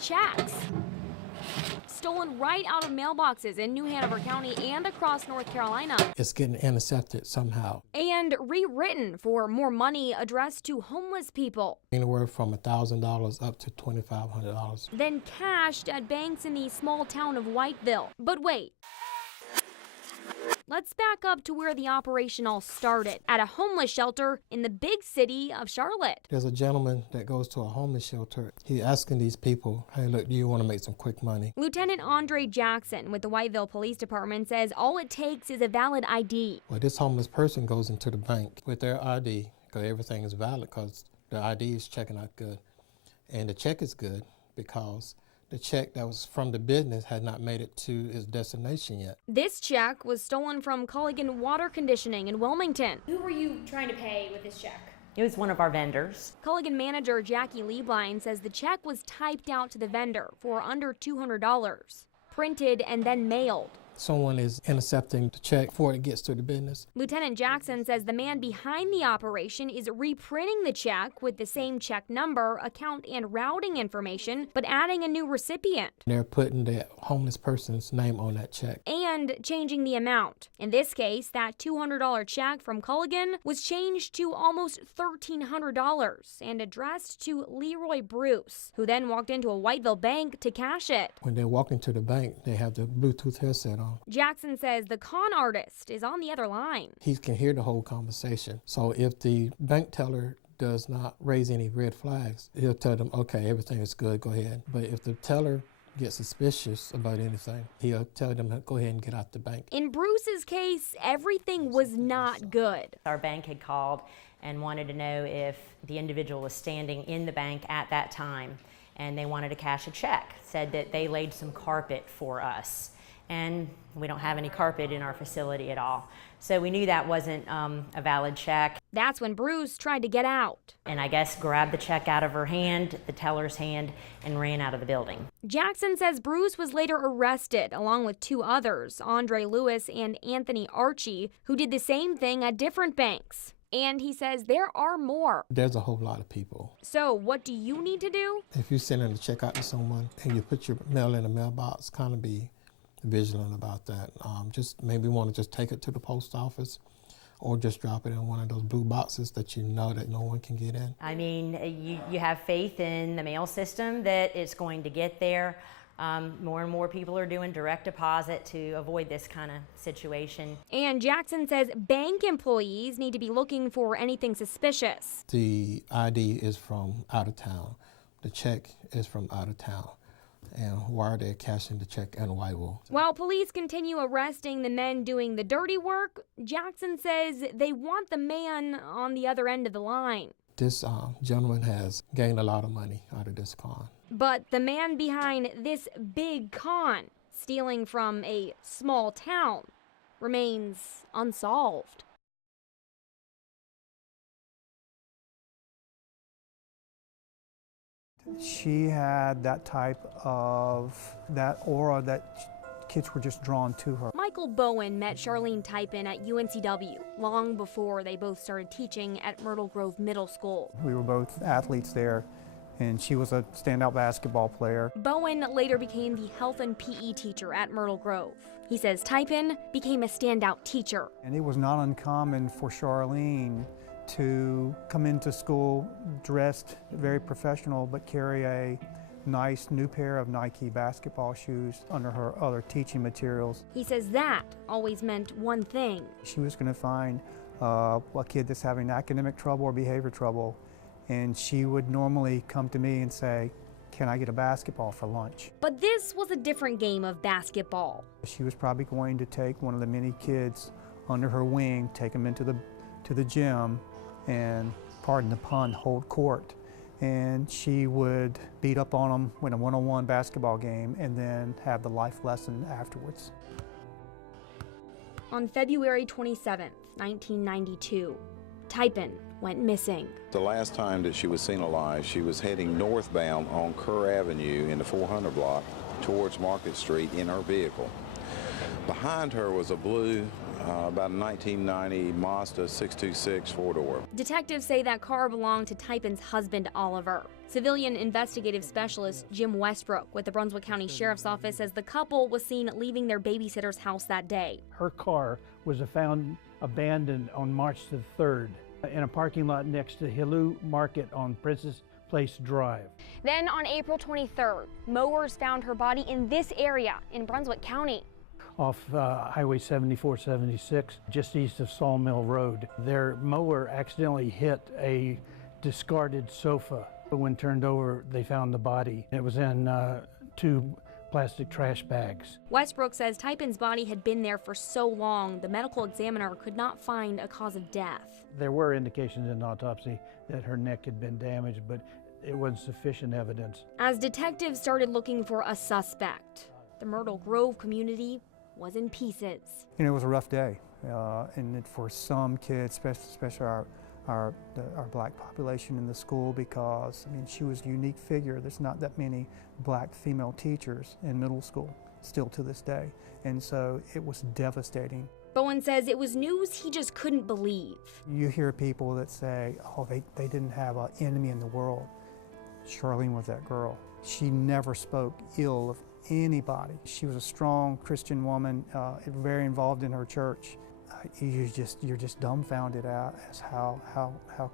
checks. Stolen right out of mailboxes in New Hanover County and across North Carolina. It's getting intercepted somehow. And rewritten for more money addressed to homeless people. Anywhere from $1,000 up to $2,500. Then cashed at banks in the small town of Whiteville. But wait. Let's back up to where the operation all started, at a homeless shelter in the big city of Charlotte. There's a gentleman that goes to a homeless shelter. He's asking these people, hey, look, do you want to make some quick money? Lieutenant Andre Jackson with the Whiteville Police Department says all it takes is a valid ID. Well, this homeless person goes into the bank with their ID, because everything is valid, because the ID is checking out good. And the check is good because the check that was from the business had not made it to its destination yet. This check was stolen from Culligan Water Conditioning in Wilmington. Who were you trying to pay with this check? It was one of our vendors. Culligan manager Jackie Lieblein says the check was typed out to the vendor for under $200, printed and then mailed. Someone is intercepting the check before it gets to the business. Lieutenant Jackson says the man behind the operation is reprinting the check with the same check number, account, and routing information, but adding a new recipient. They're putting the homeless person's name on that check. And changing the amount. In this case, that $200 check from Culligan was changed to almost $1,300 and addressed to Leroy Bruce, who then walked into a Whiteville bank to cash it. When they walk into the bank, they have the Bluetooth headset on. Jackson says the con artist is on the other line. He can hear the whole conversation. So if the bank teller does not raise any red flags, he'll tell them, okay, everything is good, go ahead. But if the teller gets suspicious about anything, he'll tell them, go ahead and get out the bank. In Bruce's case, everything was not good. Our bank had called and wanted to know if the individual was standing in the bank at that time, and they wanted to cash a check. Said that they laid some carpet for us. And we don't have any carpet in our facility at all. So we knew that wasn't a valid check. That's when Bruce tried to get out. And I guess grabbed the check out of her hand, the teller's hand, and ran out of the building. Jackson says Bruce was later arrested along with two others, Andre Lewis and Anthony Archie, who did the same thing at different banks. And he says there are more. There's a whole lot of people. So what do you need to do? If you're sending a check out to someone and you put your mail in a mailbox, kind of be vigilant about that. Just maybe want to just take it to the post office or just drop it in one of those blue boxes that you know that no one can get in. I mean, you have faith in the mail system that it's going to get there. More and more people are doing direct deposit to avoid this kind of situation. And Jackson says bank employees need to be looking for anything suspicious. The ID is from out of town. The check is from out of town. And why are they cashing the check in Whiteville? While police continue arresting the men doing the dirty work, Jackson says they want the man on the other end of the line. This gentleman has gained a lot of money out of this con. But the man behind this big con, stealing from a small town, remains unsolved. She had that type of, that aura that kids were just drawn to her. Michael Bowen met Charlene Typeins at UNCW long before they both started teaching at Myrtle Grove Middle School. We were both athletes there, and she was a standout basketball player. Bowen later became the health and PE teacher at Myrtle Grove. He says Typeins became a standout teacher. And it was not uncommon for Charlene to come into school dressed very professional, but carry a nice new pair of Nike basketball shoes under her other teaching materials. He says that always meant one thing. She was going to find a kid that's having academic trouble or behavior trouble, and she would normally come to me and say, can I get a basketball for lunch? But this was a different game of basketball. She was probably going to take one of the many kids under her wing, take them into the gym, and, pardon the pun, hold court. And she would beat up on them in a one-on-one basketball game and then have the life lesson afterwards. On February 27, 1992, Typeins went missing. The last time that she was seen alive, she was heading northbound on Kerr Avenue in the 400 block towards Market Street in her vehicle. Behind her was a blue about a 1990 Mazda 626 four-door. Detectives say that car belonged to Typeins' husband, Oliver. Civilian investigative specialist Jim Westbrook with the Brunswick County Sheriff's Office says the couple was seen leaving their babysitter's house that day. Her car was found abandoned on March the 3rd in a parking lot next to Hillu Market on Princess Place Drive. Then on April 23rd, mowers found her body in this area in Brunswick County. Off Highway 7476, just east of Sawmill Road. Their mower accidentally hit a discarded sofa. When turned over, they found the body. It was in 2 plastic trash bags. Westbrook says Typeins' body had been there for so long, the medical examiner could not find a cause of death. There were indications in autopsy that her neck had been damaged, but it wasn't sufficient evidence. As detectives started looking for a suspect, the Myrtle Grove community was in pieces. You know, it was a rough day, and for some kids, especially our black population in the school, because I mean, she was a unique figure. There's not that many black female teachers in middle school still to this day, and so it was devastating. Bowen says it was news he just couldn't believe. You hear people that say, oh, they didn't have an enemy in the world. Charlene was that girl. She never spoke ill of anybody. She was a strong Christian woman, very involved in her church. You're just dumbfounded as how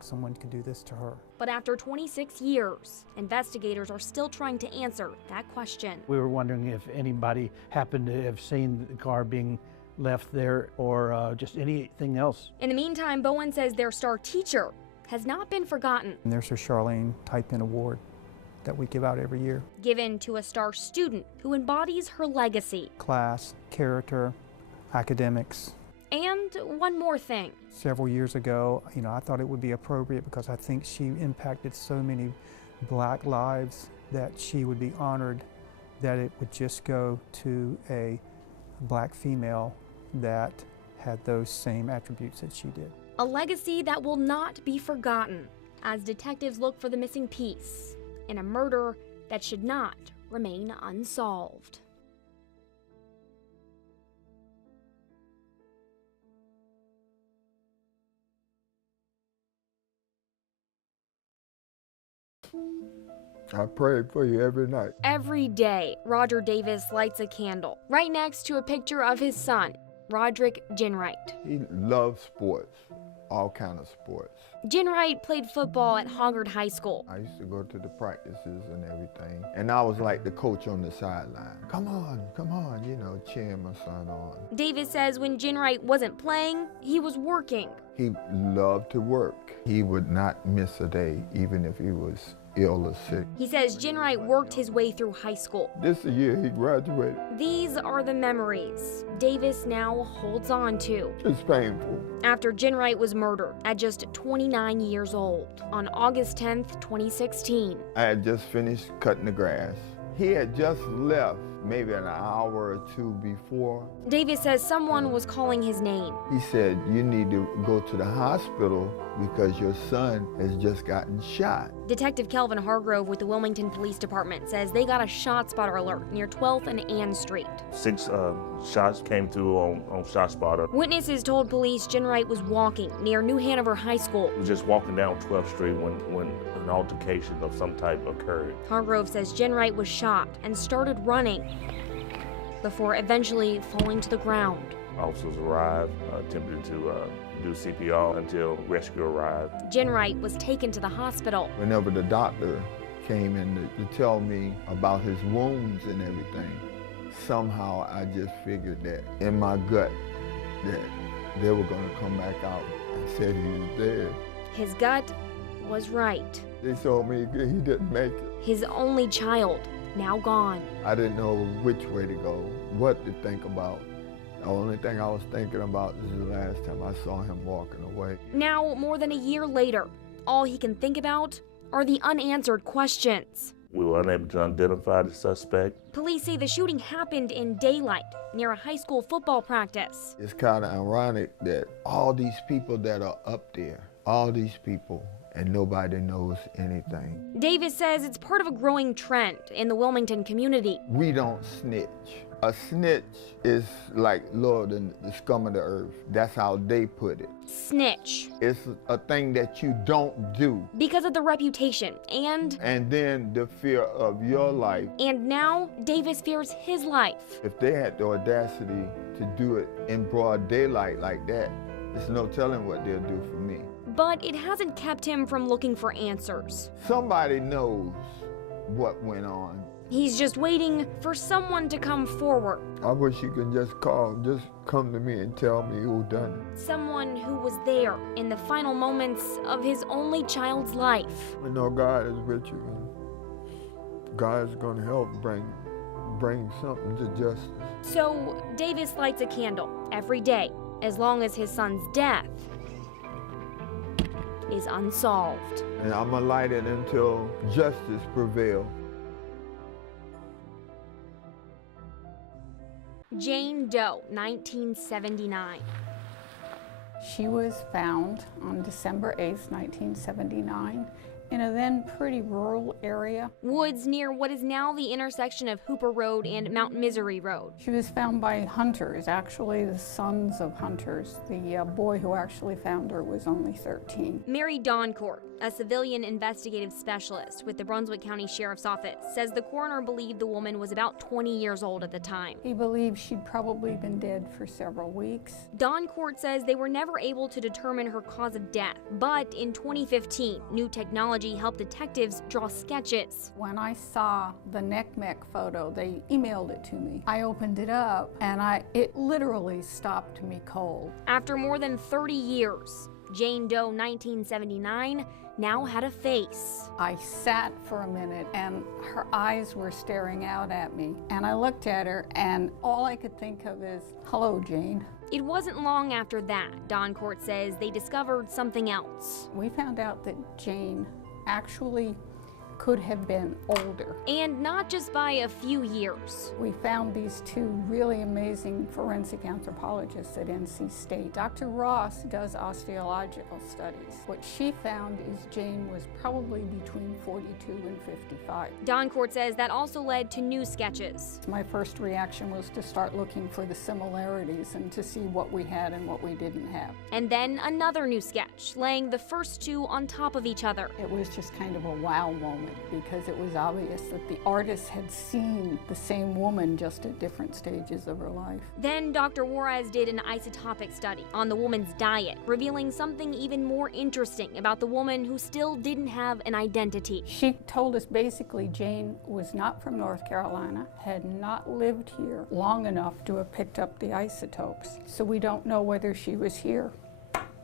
someone could do this to her. But after 26 years, investigators are still trying to answer that question. We were wondering if anybody happened to have seen the car being left there or just anything else. In the meantime, Bowen says their star teacher has not been forgotten. And there's her Charlene Typeins Award that we give out every year. Given to a star student who embodies her legacy. Class, character, academics. And one more thing. Several years ago, you know, I thought it would be appropriate because I think she impacted so many black lives that she would be honored that it would just go to a black female that had those same attributes that she did. A legacy that will not be forgotten as detectives look for the missing piece in a murder that should not remain unsolved. I pray for you every night. Every day, Roger Davis lights a candle right next to a picture of his son, Roderick Wright. He loves sports, all kind of sports. Wright played football at Hoggard High School. I used to go to the practices and everything, and I was like the coach on the sideline. Come on, you know, cheering my son on. Davis says when Wright wasn't playing, he was working. He loved to work. He would not miss a day, even if he was ill or sick. He says Wright worked his way through high school. This is the year he graduated. These are the memories Davis now holds on to. It's painful. After Wright was murdered at just 29 years old on August 10th, 2016. I had just finished cutting the grass. He had just left maybe an hour or two before. Davis says someone was calling his name. He said, you need to go to the hospital because your son has just gotten shot. Detective Kelvin Hargrove with the Wilmington Police Department says they got a ShotSpotter alert near 12th and Ann Street. 6 shots came through on ShotSpotter. Witnesses told police Wright was walking near New Hanover High School. He was just walking down 12th Street when an altercation of some type occurred. Hargrove says Wright was shot and started running before eventually falling to the ground. Officers arrived, attempted to do CPR until rescue arrived. Wright was taken to the hospital. Whenever the doctor came in to tell me about his wounds and everything, somehow I just figured that in my gut that they were going to come back out and said he was dead. His gut was right. They told me he didn't make it. His only child, now gone. I didn't know which way to go, what to think about. The only thing I was thinking about is the last time I saw him walking away. Now, more than a year later, all he can think about are the unanswered questions. We were unable to identify the suspect. Police say the shooting happened in daylight near a high school football practice. It's kind of ironic that all these people that are up there, all these people, and nobody knows anything. Davis says it's part of a growing trend in the Wilmington community. We don't snitch. A snitch is like lower than the scum of the earth. That's how they put it. Snitch. It's a thing that you don't do. Because of the reputation and then the fear of your life. And now Davis fears his life. If they had the audacity to do it in broad daylight like that, there's no telling what they'll do for me. But it hasn't kept him from looking for answers. Somebody knows what went on. He's just waiting for someone to come forward. I wish you could just come to me and tell me who done it. Someone who was there in the final moments of his only child's life. I know God is with you, and God is going to help bring something to justice. So Davis lights a candle every day, as long as his son's death is unsolved. And I'm going to light it until justice prevails. Jane Doe, 1979. She was found on December 8th, 1979, in a then pretty rural area. Woods near what is now the intersection of Hooper Road and Mount Misery Road. She was found by hunters, actually the sons of hunters. The boy who actually found her was only 13. Mary Doncourt, a civilian investigative specialist with the Brunswick County Sheriff's Office, says the coroner believed the woman was about 20 years old at the time. He believed she'd probably been dead for several weeks. Doncourt says they were never able to determine her cause of death, but in 2015, new technology helped detectives draw sketches. When I saw the neck-mech photo, they emailed it to me. I opened it up and it literally stopped me cold. After more than 30 years, Jane Doe 1979 now had a face. I sat for a minute and her eyes were staring out at me. And I looked at her and all I could think of is, "Hello, Jane." It wasn't long after that, Doncourt says, they discovered something else. We found out that Jane actually could have been older. And not just by a few years. We found these two really amazing forensic anthropologists at NC State. Dr. Ross does osteological studies. What she found is Jane was probably between 42 and 55. Doncourt says that also led to new sketches. My first reaction was to start looking for the similarities and to see what we had and what we didn't have. And then another new sketch, laying the first two on top of each other. It was just kind of a wow moment, because it was obvious that the artist had seen the same woman just at different stages of her life. Then Dr. Juarez did an isotopic study on the woman's diet, revealing something even more interesting about the woman who still didn't have an identity. She told us basically Jane was not from North Carolina, had not lived here long enough to have picked up the isotopes. So we don't know whether she was here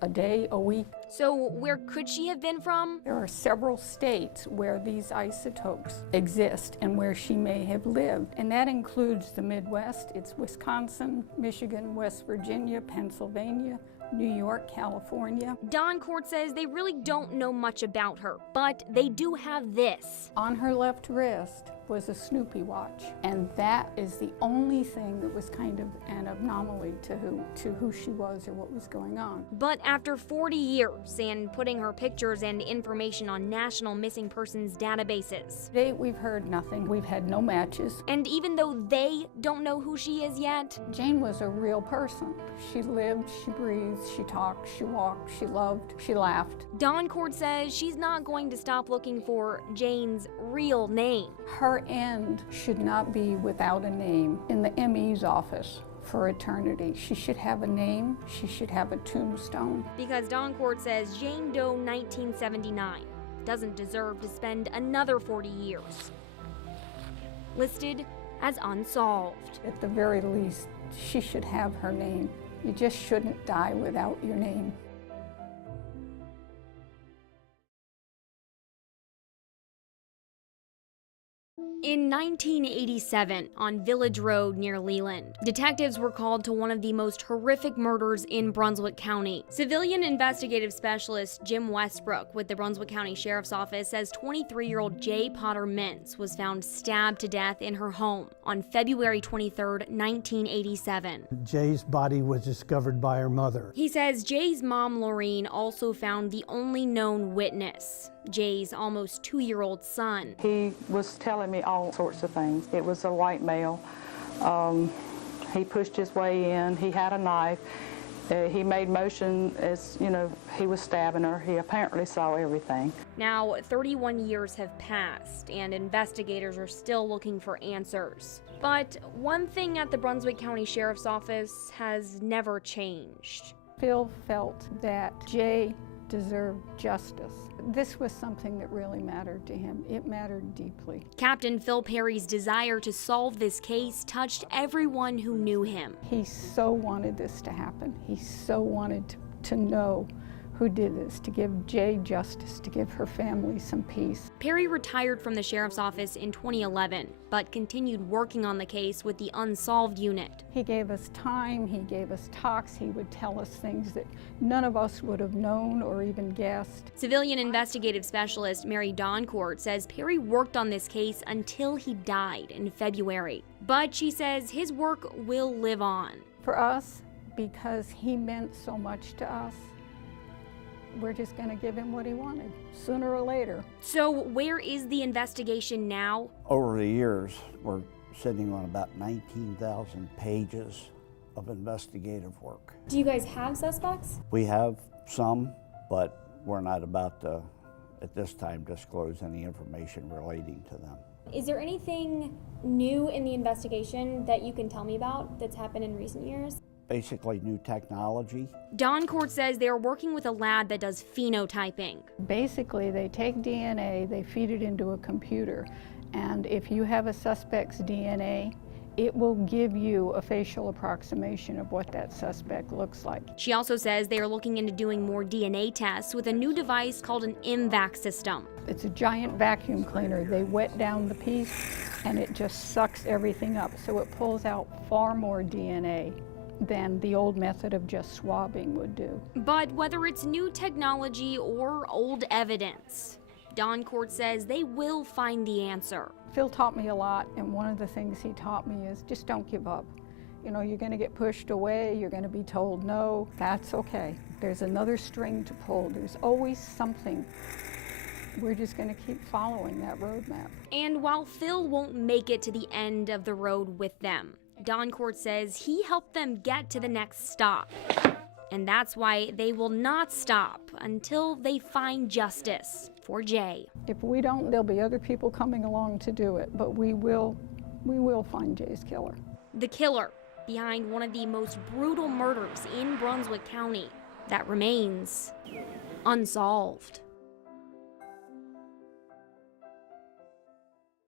a day, a week. So where could she have been from? There are several states where these isotopes exist and where she may have lived, and that includes the Midwest. It's Wisconsin, Michigan, West Virginia, Pennsylvania, New York, California. Doncourt says they really don't know much about her, but they do have this. On her left wrist was a Snoopy watch, and that is the only thing that was kind of an anomaly to who she was or what was going on. But after 40 years and putting her pictures and information on national missing persons databases, To date, we've heard nothing. We've had no matches. and even though they don't know who she is yet, Jane was a real person. She lived, she breathed, she talked, she walked, she loved, she laughed. Doncourt says she's not going to stop looking for Jane's real name. Her end should not be without a name in the ME's office for eternity. She should have a name, she should have a tombstone. Because Doncourt says Jane Doe 1979 doesn't deserve to spend another 40 years listed as unsolved. At the very least, she should have her name. You just shouldn't die without your name. In 1987, on Village Road near Leland, detectives were called to one of the most horrific murders in Brunswick County. Civilian investigative specialist Jim Westbrook with the Brunswick County Sheriff's Office says 23-year-old Potter Mintz was found stabbed to death in her home on February 23, 1987. Jay's body was discovered by her mother. He says Jay's mom, Laureen, also found the only known witness, Jay's almost 2-year-old son. He was telling me all sorts of things. It was a white male. He pushed his way in. He had a knife. He made motion as, he was stabbing her. He apparently saw everything. Now, 31 years have passed, and investigators are still looking for answers. But one thing at the Brunswick County Sheriff's Office has never changed. Phil felt that Jay deserved justice. This was something that really mattered to him. It mattered deeply. Captain Phil Perry's desire to solve this case touched everyone who knew him. He so wanted this to happen. He so wanted to know who did this, to give Jay justice, to give her family some peace. Perry retired from the sheriff's office in 2011, but continued working on the case with the Unsolved unit. He gave us time, he gave us talks, he would tell us things that none of us would have known or even guessed. Civilian investigative specialist Mary Doncourt says Perry worked on this case until he died in February. But she says his work will live on. For us, because he meant so much to us, we're just going to give him what he wanted, sooner or later. So where is the investigation now? Over the years, we're sitting on about 19,000 pages of investigative work. Do you guys have suspects? We have some, but we're not about to, at this time, disclose any information relating to them. Is there anything new in the investigation that you can tell me about that's happened in recent years? Basically new technology. Doncourt says they are working with a lab that does phenotyping. Basically, they take DNA, they feed it into a computer, and if you have a suspect's DNA, it will give you a facial approximation of what that suspect looks like. She also says they are looking into doing more DNA tests with a new device called an MVAC system. It's a giant vacuum cleaner. They wet down the piece and it just sucks everything up, so it pulls out far more DNA than the old method of just swabbing would do. But whether it's new technology or old evidence, Doncourt says they will find the answer. Phil taught me a lot, and one of the things he taught me is just don't give up. You're going to get pushed away, you're going to be told no, that's okay. There's another string to pull, there's always something. We're just going to keep following that roadmap. And while Phil won't make it to the end of the road with them, Doncourt says he helped them get to the next stop. And that's why they will not stop until they find justice for Jay. If we don't, there'll be other people coming along to do it, but we will find Jay's killer. The killer behind one of the most brutal murders in Brunswick County that remains unsolved.